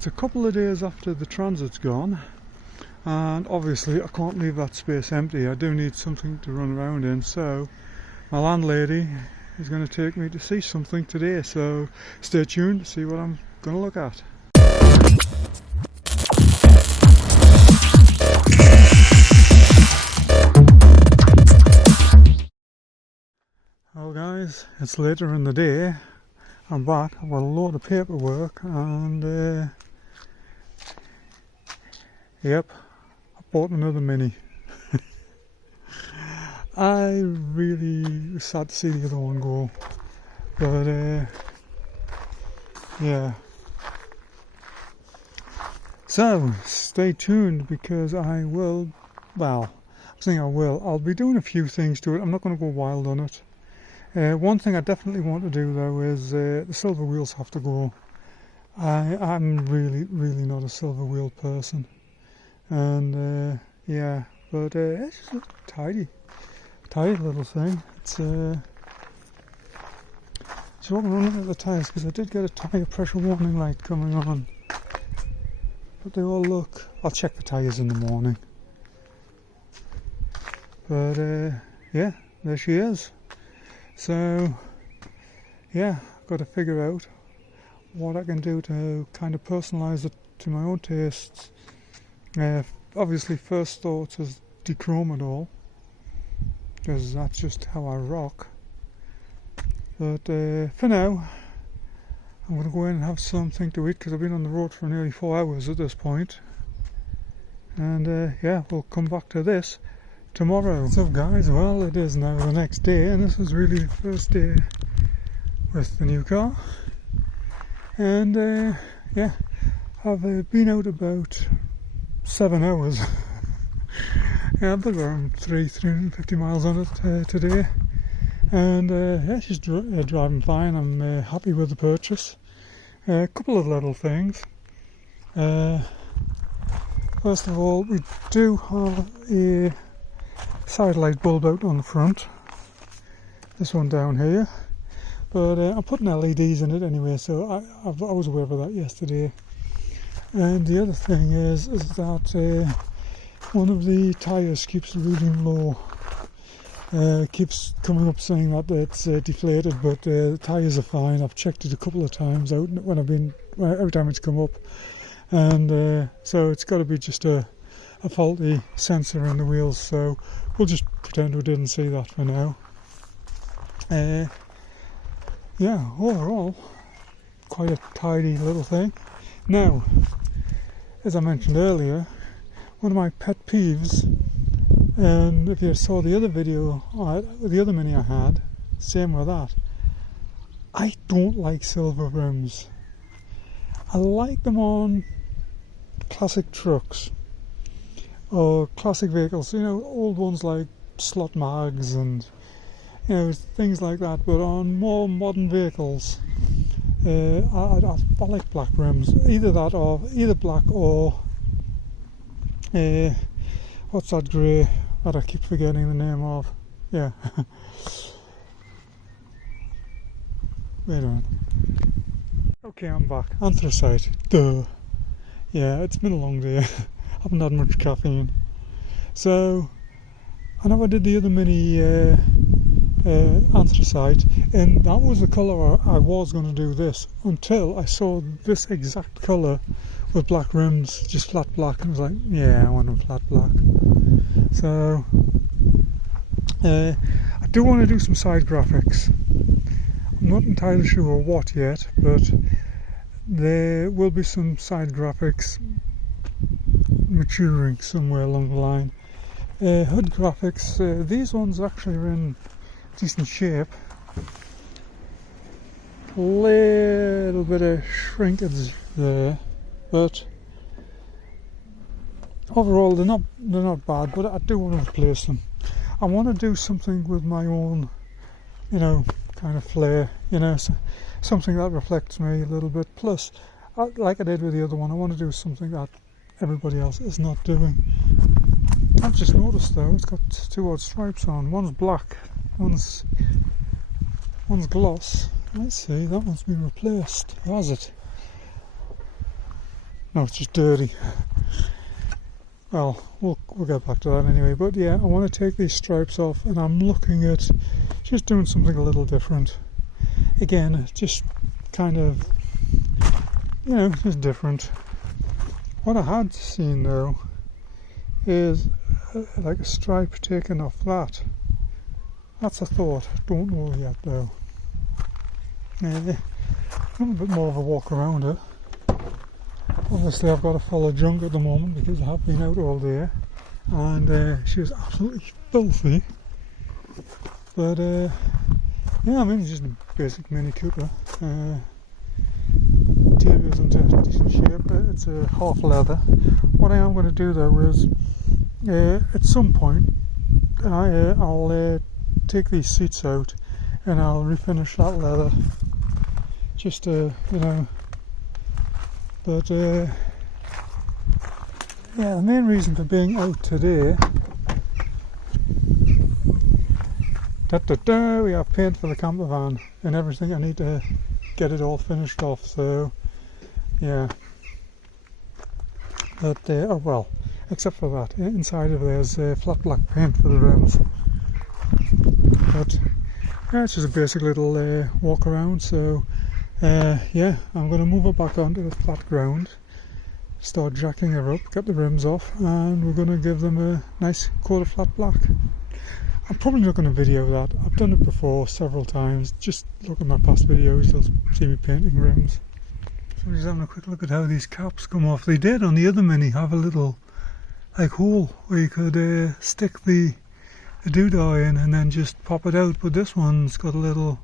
It's a couple of days after the transit's gone, and obviously I can't leave that space empty. I do need something to run around in, so my landlady is going to take me to see something today, so stay tuned to see what I'm going to look at. Well guys, it's later in the day. I'm back. I've got a load of paperwork and yep, I bought another Mini. I really was sad to see the other one go, but yeah. So stay tuned because I will, well, I'm saying I'll be doing a few things to it. I'm not going to go wild on it. One thing I definitely want to do though is the silver wheels have to go. I'm really not a silver wheel person, and yeah, but it's just a tidy little thing. It's just walking around looking at the tyres because I did get a tyre pressure warning light coming on, but they all look. I'll check the tyres in the morning. But yeah, there she is. So yeah, I've got to figure out what I can do to kind of personalise it to my own tastes. Obviously first thoughts is dechrome it all, because that's just how I rock. But for now, I'm going to go in and have something to eat because I've been on the road for nearly 4 hours at this point. And yeah, we'll come back to this tomorrow. What's up guys? Well, it is now the next day, and this is really the first day with the new car. And yeah, I've been out about 7 hours. Yeah, I've got around 350 miles on it today, and yeah, she's driving fine. I'm happy with the purchase. A couple of little things. First of all, we do have a side light bulb out on the front, this one down here, but I'm putting LEDs in it anyway, so I was aware of that yesterday. And the other thing is that one of the tyres keeps reading low, keeps coming up saying that it's deflated, but the tyres are fine. I've checked it a couple of times out when every time it's come up, and so it's got to be just a faulty sensor in the wheels, so we'll just pretend we didn't see that for now. Yeah, overall quite a tidy little thing. Now, as I mentioned earlier, one of my pet peeves, and if you saw the other video, the other Mini I had, same with that, I don't like silver rims. I like them on classic trucks or classic vehicles, you know, old ones like slot mags and, you know, things like that. But on more modern vehicles, I like black rims, either black or what's that grey that I keep forgetting the name of? Yeah. Wait a minute. Okay, I'm back. Anthracite. Duh. Yeah, it's been a long day. Haven't had much caffeine. So I know I did the other Mini anthracite, and that was the colour I was going to do this until I saw this exact colour with black rims, just flat black, and I was like, yeah, I want them flat black. So I do want to do some side graphics. I'm not entirely sure what yet, but there will be some side graphics maturing somewhere along the line. Hood graphics, these ones actually are in decent shape. A little bit of shrinkage there, but overall they're not bad. But I do want to replace them. I want to do something with my own, you know, kind of flair, you know, something that reflects me a little bit. Plus, like I did with the other one, I want to do something that everybody else is not doing. I've just noticed though, it's got two odd stripes on. One's black, one's gloss. I see, that one's been replaced, has it? No, it's just dirty. Well, we'll get back to that anyway. But yeah, I want to take these stripes off, and I'm looking at just doing something a little different. Again, just kind of, you know, just different. What I had seen though is like a stripe taken off that. That's a thought. Don't know yet though. A little bit more of a walk around it. Obviously I've got a full of junk at the moment because I have been out all day, and she was absolutely filthy. But yeah, I mean, it's just a basic Mini Cooper. Interior's in decent shape. It's a half leather. What I am going to do though is at some point I'll take these seats out and I'll refinish that leather, just to, you know. But yeah, the main reason for being out today, we have paint for the camper van and everything. I need to get it all finished off, so yeah. But oh well, except for that, inside of there's flat black paint for the rims. But yeah, it's just a basic little walk around. So yeah, I'm going to move her back onto the flat ground, start jacking her up, get the rims off, and we're going to give them a nice coat of flat black. I'm probably not going to video that. I've done it before several times. Just look at my past videos, you'll see me painting rims. So just having a quick look at how these caps come off. They did on the other Mini have a little like hole where you could stick the doodah in and then just pop it out, but this one's got a little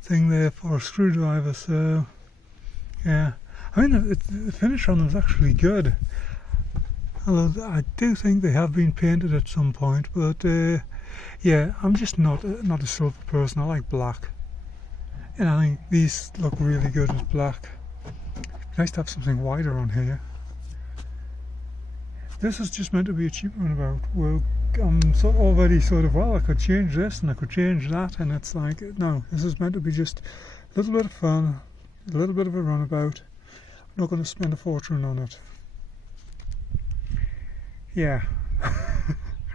thing there for a screwdriver. So yeah, I mean the finish on them is actually good, although I do think they have been painted at some point. But yeah, I'm just not a silver person. I like black, and I think these look really good as black. Nice to have something wider on here. This is just meant to be a cheap runabout. Well, I'm already sort of, well, I could change this and I could change that, and it's like, no, this is meant to be just a little bit of fun, a little bit of a runabout. I'm not going to spend a fortune on it. Yeah,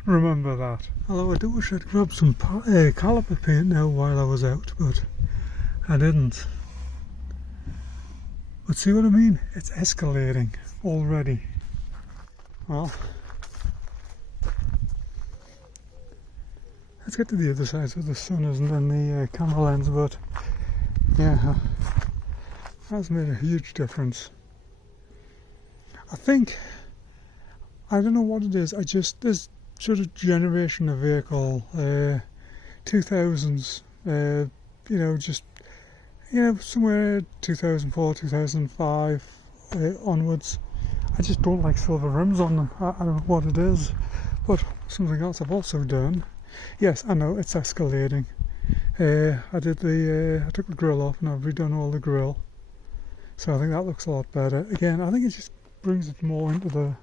remember that. Although I do wish I'd grabbed some caliper paint now while I was out, but I didn't. But see what I mean? It's escalating already. Well, let's get to the other side so the sun isn't in the camera lens. But yeah, that's made a huge difference. I think, I don't know what it is, this sort of generation of vehicle, 2000s, you know, just, you know, somewhere 2004, 2005 onwards, I just don't like silver rims on them. I don't know what it is. But something else I've also done, yes, I know it's escalating. I took the grill off and I've redone all the grill, so I think that looks a lot better. Again, I think it just brings it more into the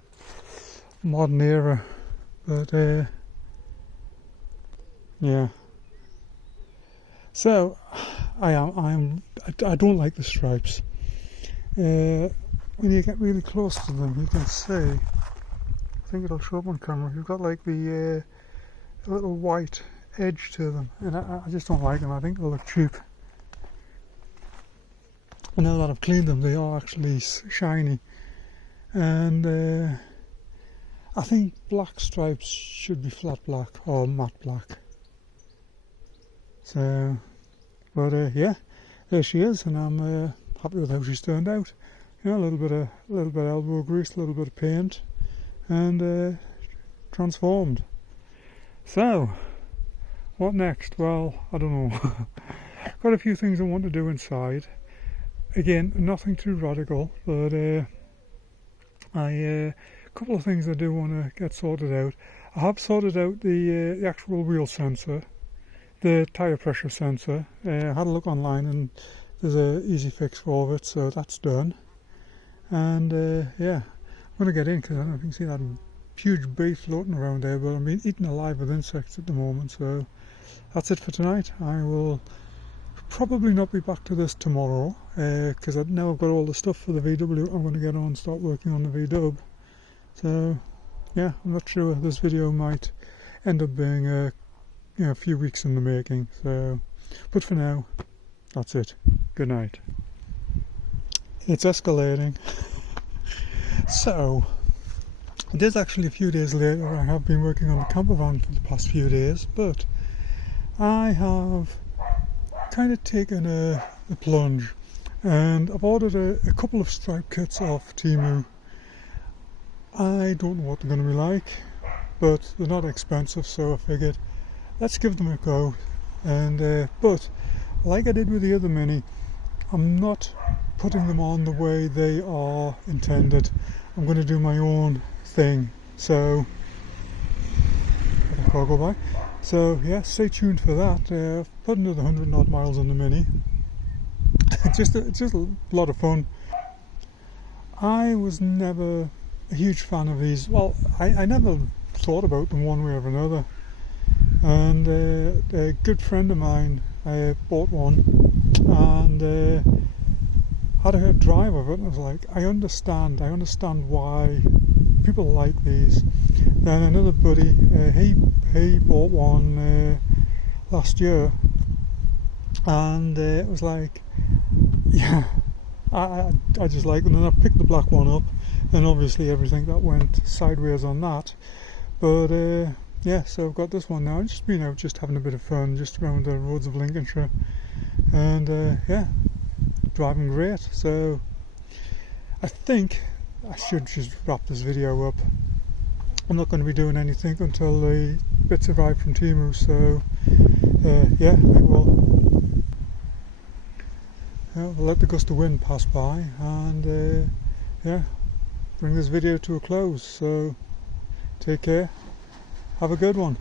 modern era. But yeah. So I don't like the stripes. When you get really close to them, you can see, I think it'll show up on camera, you've got like the little white edge to them, and I just don't like them. I think they look cheap. And now that I've cleaned them, they are actually shiny, and I think black stripes should be flat black or matte black. So, but yeah, there she is, and I'm happy with how she's turned out. You know, a little bit of elbow grease, a little bit of paint, and transformed. So, what next? Well, I don't know. Got a few things I want to do inside. Again, nothing too radical, but a couple of things I do want to get sorted out. I have sorted out the actual wheel sensor, the tyre pressure sensor. I had a look online and there's an easy fix for it, so that's done. And yeah, I'm going to get in because I don't know if you can see that huge bee floating around there, but I'm being eaten alive with insects at the moment. So that's it for tonight. I will probably not be back to this tomorrow, because now I've got all the stuff for the VW. I'm going to get on and start working on the VW. So yeah, I'm not sure. This video might end up being a few weeks in the making. So, but for now, that's it. Good night. It's escalating. So, it is actually a few days later. I have been working on the camper van for the past few days, but I have kind of taken a plunge, and I've ordered a couple of stripe kits off Temu. I don't know what they're going to be like, but they're not expensive, so I figured let's give them a go. And but like I did with the other Mini, I'm not putting them on the way they are intended. I'm going to do my own thing. So the car go by. So yeah, stay tuned for that. I've put another 100 odd miles on the Mini. It's just a lot of fun. I was never a huge fan of these. Well, I never thought about them one way or another. And a good friend of mine bought one and had a drive of it, and I was like, I understand why people like these. Then another buddy, he bought one last year, and it was like, yeah, I just like them. And I picked the black one up, and obviously everything that went sideways on that. But yeah, so I've got this one now. I've just been out just having a bit of fun just around the roads of Lincolnshire, and yeah, driving great. So I think I should just wrap this video up. I'm not going to be doing anything until the bits arrive from Temu, so yeah, I will let the gust of wind pass by and yeah, bring this video to a close. So take care, have a good one.